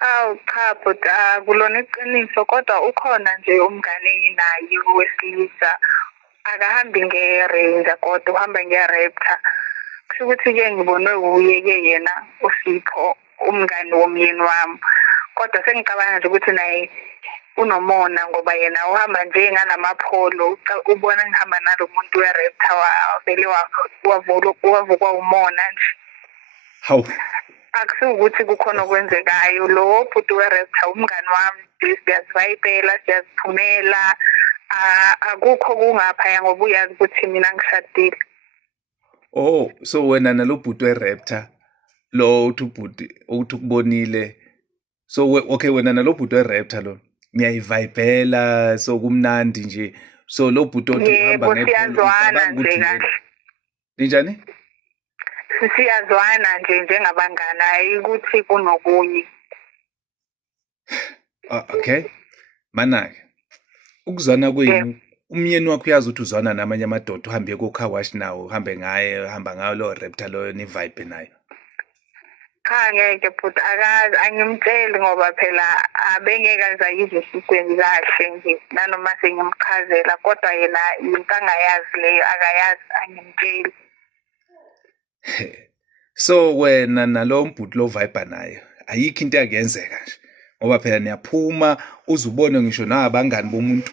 Hawu cha bhuti, akulona iqiniso kodwa ukhona nje umngane enginaye wesilisa. Akahambi nge-Ranger kodwa uhamba nge-Raptor. Kusho ukuthi-ke ngibonwe wuye-ke yena uSipho, umngani womyeni wami. Kodwa sengicabanga nje ukuthi naye unomona ngoba yena uhamba nje ngalamapholo. Ubona ngihamba nalo muntu we-Raptor vele wavukwa umona nje. Hawu. Akusukuthi kukhona okwenzekayo. Lo bhuti we-Raptor umngani wami, siyazivayibhela, siyaziphumela. Akukho kungaphaya ngoba uyazi ukuthi mina ngishadile. Oh, so wena nalo bhuti we-Raptor lo uthi ubhuti ukubonile. So okay, wena nalo bhuti we-Raptor lo niyayivayibhela, so kumnandi nje. So lo bhuti othi uhamba ngepholo siyazwana nje kahle. Ninjani? Siyazwana nje njengabangani, hayi ukuthi kunokunye. Okay. Mana-ke ukuzwana kwenu, umyeni wakho uyazi ukuthi uzwana namanye amadoda, uhambe ko-car wash nawo, uhambe ngaye, uhamba ngayo lo Raptor lo ni-vibe nayo. Cha ngeke bhuti, akazi, angimtsheli ngoba phela abengeke azayizwe esikweni kahle nje nanoma sengimchazela, kodwa yena into angayazi leyo akayazi, angimtsheli. So wena nalo mbhuti lo vibe nayo ayikho into yakuyenzeka nje ngoba phela niyaphuma uzubone ngisho nabangani bomuntu